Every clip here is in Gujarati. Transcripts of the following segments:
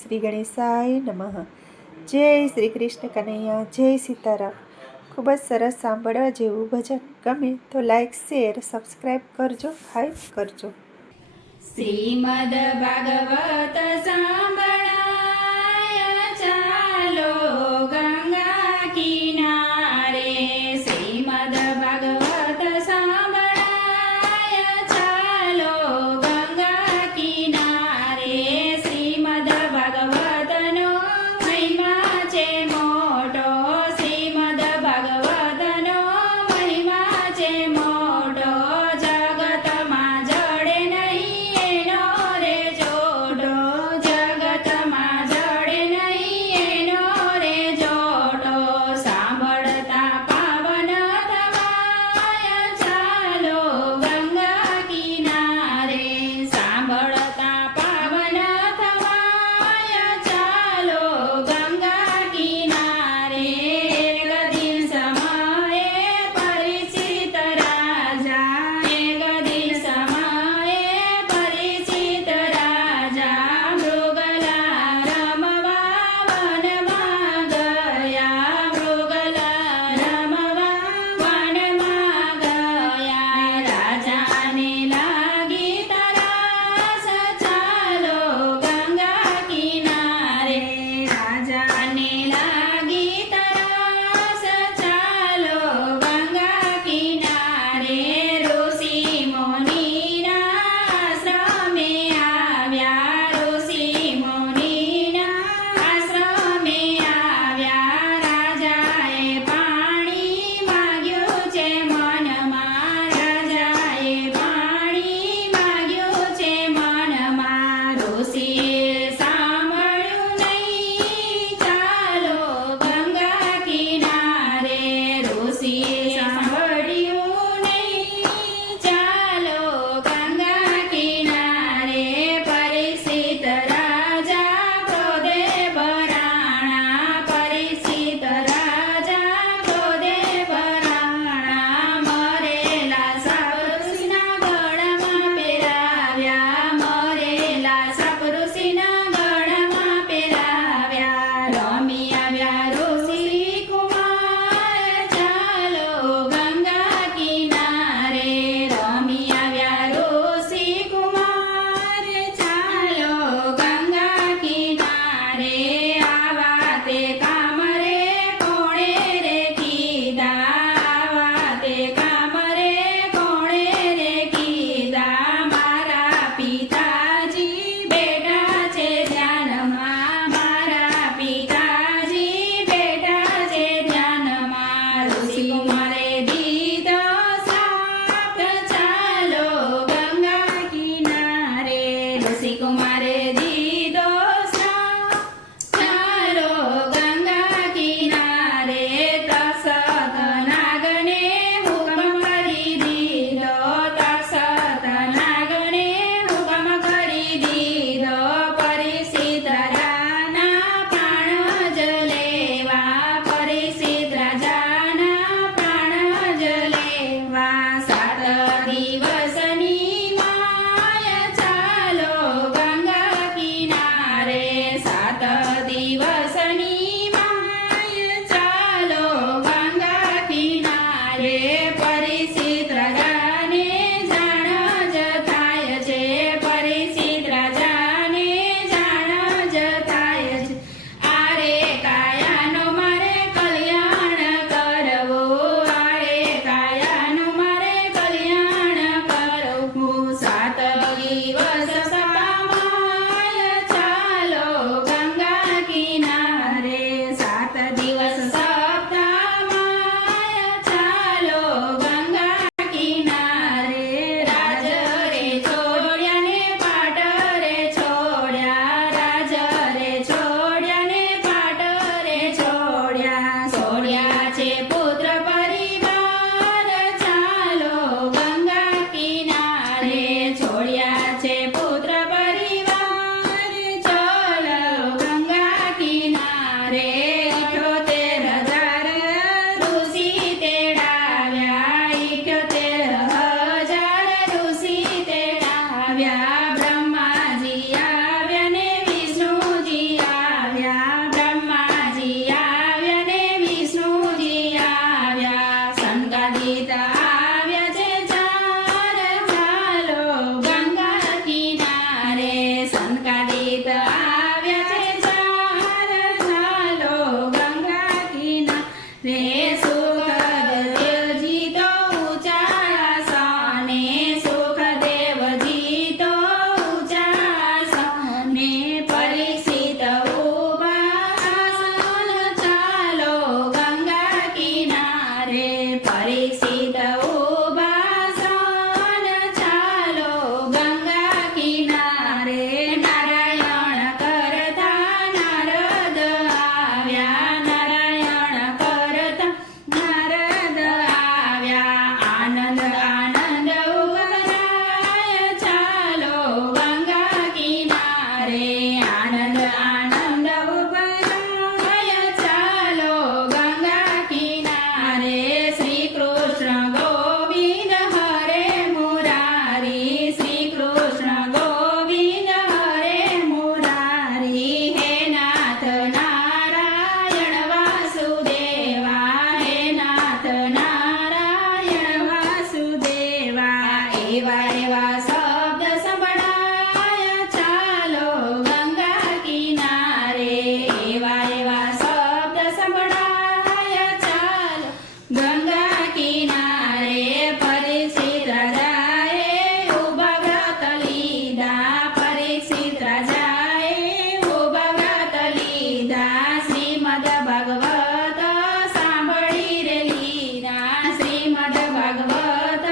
શ્રી ગણેશાય નમઃ। જય શ્રી કૃષ્ણ કનૈયા, જય સીતારામ। ખૂબ જ સરસ સાંભળવા જેવું ભજન ગમે તો લાઈક, શેર, સબસ્ક્રાઈબ કરજો, હાઈપ કરજો। શ્રીમદ ભાગવત સાંભળાય ચાલો ગંગા કિનારે। શ્રીમદ ભાગવત સાંભળાય ચાલો ગંગા કિનારે। શ્રીમદ ભાગવતનો મહિમા છે મોટો, શ્રીમદ ભાગવતનો મહિમા છે મોટો। જગતમાં જડે નહીં એનો રે જોડો, જગતમાં જડે નહીં એનો રે જોડો। સાંભળતા પાવન થવાય ચાલો ગંગા કિનારે। સાંભળતા પાવન થવાય ચાલો ગંગા કિનારે। એક દિન સમયે પરિચિત રાજા, એક દિન સમયે પરિચિત રાજા મૃગલા રમવા વનમાં ગયા, મૃગલા રમવા વનમાં ગયા। રાજાને લાગી તરાસ ચાલો ગંગા કિનારે। રાજાને લાગી તરાસ ચાલો ગંગા કિનારે। ઋષિ મુનિના આશ્રમે આવ્યા, ઋષિ મુનિના આશ્રમે આવ્યા। રાજાએ પાણી માગ્યું છે મનમાં, રાજાએ પાણી માગ્યું છે મનમાં। ઋષિએ સાંભળ્યું નહીં ચાલો ગંગા કિનારે। ઋષિએ સાંભળ્યું નહીં ચાલો ગંગા કિનારે। પરિચિત રાજા ક્રોધે ભરાણા, પરિચિત રાજા ક્રોધે ભરાણા। મરેલા સાપ ઋષિના ગળામાં પહેરાવ્યા, મરેલા સાપ ઋષિના ગળામાં પહેરાવ્યા। રમી આવ્યા ઋષિ કુમાર ચાલો ગંગા કિનારે। રમી આવ્યા ઋષિ કુમાર ચાલો ગંગા કિનારે। આવા તે કામ રે કોણે રે કીધા, આવા તે કામ રે કોણે રે કીધા। મારા પિતાજી બેઠા છે ધ્યાનમાં, મારા પિતાજી બેઠા છે ધ્યાનમાં। ઋષિ કુમારે દીધો શ્રાપ ચાલો ગંગા કિનારે। ઋષિ કુમારે દીધો શ્રાપ ચાલો ગંગા કિનારે। તસત નાગને હુકમ કરી દીધો, તસત નાગને હુકમ કરી દીધો। પરિચિત રાજાના પ્રાણ જ લેવા, પરિચિત રાજાના પ્રાણ જ લેવા। 7 દિવસની માય ચાલો ગંગા કિનારે। 7 દિવસની માય ચાલો ગંગા કિનારે। પરિચિત રાજાને જાણ જ થાય છે, પરિચિત રાજાને જાણ જ થાય છે। આરે કાયાનો મારે કલ્યાણ કરવું, આરે કાયાનું મારે કલ્યાણ કરવું। 7 દિવસ સપામાય ચાલો ગંગા કિનારે। 7 દિવસ સપ્તાહમાય ચાલો ગંગા કિનારે। રાજ રે છોડ્યા ને પાટ રે છોડ્યા, રાજ રે છોડ્યા ને પાટ રે છોડ્યા। છોડ્યા છે પુત્ર પરિવાર ચાલો ગંગા કિનારે। છોડ્યા છે પુત્ર પરિવાર ચાલો ગંગા કિનારે। 78,000 ઋષિ તેડાવ્યા, 78,000 ઋષિ તેડાવ્યા। બ્રહ્માજી આવ્યા ને વિષ્ણુજી રે સુખદેવજી તો ઊંચા આસને સુખદેવજી તો ઊંચા આસને પરીક્ષિત ઊભા આસન ચાલો ગંગા કિનારે પરીક્ષિત ઊભા આસન ચાલો ગંગા કિનારે નારાયણ કરતા નારદ આવ્યા નારાયણ કરતા નારદ આવ્યા આનંદ આનંદ ઉગરાય ચાલો ગંગા કિનારે આનંદ આનંદ ઉગરાય ચાલો ગંગા કિનારે શ્રી કૃષ્ણ ગોવિંદ હરે મુરારી શ્રી કૃષ્ણ ગોવિંદ હરે મુરારી હે નાથ નારાયણ વાસુદેવા હે નાથ નારાયણ વાસુદેવા એવા એવા શબ્દ સંભળાય ચાલો ગંગા કિનારે એવા એવા શબ્દ સંભળાય ચાલો ગંગા કિનારે પરીક્ષિત રાજાએ ઊભા વ્રત લીધા પરીક્ષિત રાજાએ ઊભા વ્રત લીધા શ્રીમદ ભાગવત સાંભળી રે લીધા શ્રીમદ ભાગવત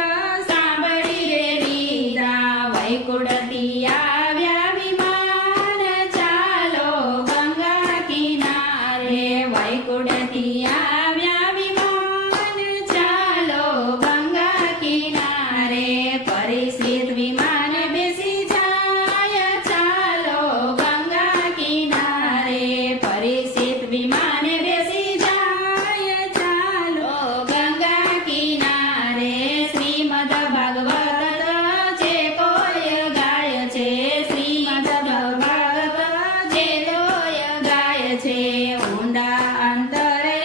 સાંભળી રે લીધા વૈકુંઠથી આવ્યા વિમાન ચાલો ગંગા કિનારે વૈકુંઠથી આવ્યા વિમાન ચાલો ગંગા કિનારે પરીક્ષિત વિમાન બેસી જાય ચાલો ગંગા કિનારે પરીક્ષિત વિમાન બેસી જાય ચાલો ગંગા કિનારે શ્રીમદ ભાગવત જે કોઈ ગાય છે શ્રીમદ ભાગવત જે કોઈ ગાય છે ઊંડા અંતરે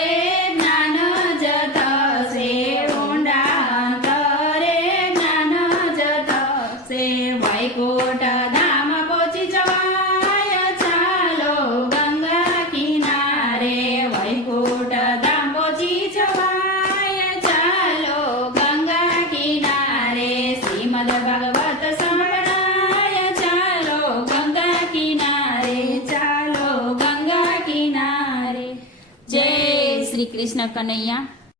જ્ઞાન જ થશે ઊંડા અંતરે જ્ઞાન જ થશે વૈકુંઠ ધામ પહોંચી જવાય ચાલો ગંગા કિનારે વૈકુંઠ ધામ પહોંચી જવાય ચાલો ગંગા કિનારે શ્રીમદ ભાગવત સંભળાય ચાલો ગંગા કિનારે ચાલો ગંગા કિનારે જય શ્રી કૃષ્ણ કનૈયા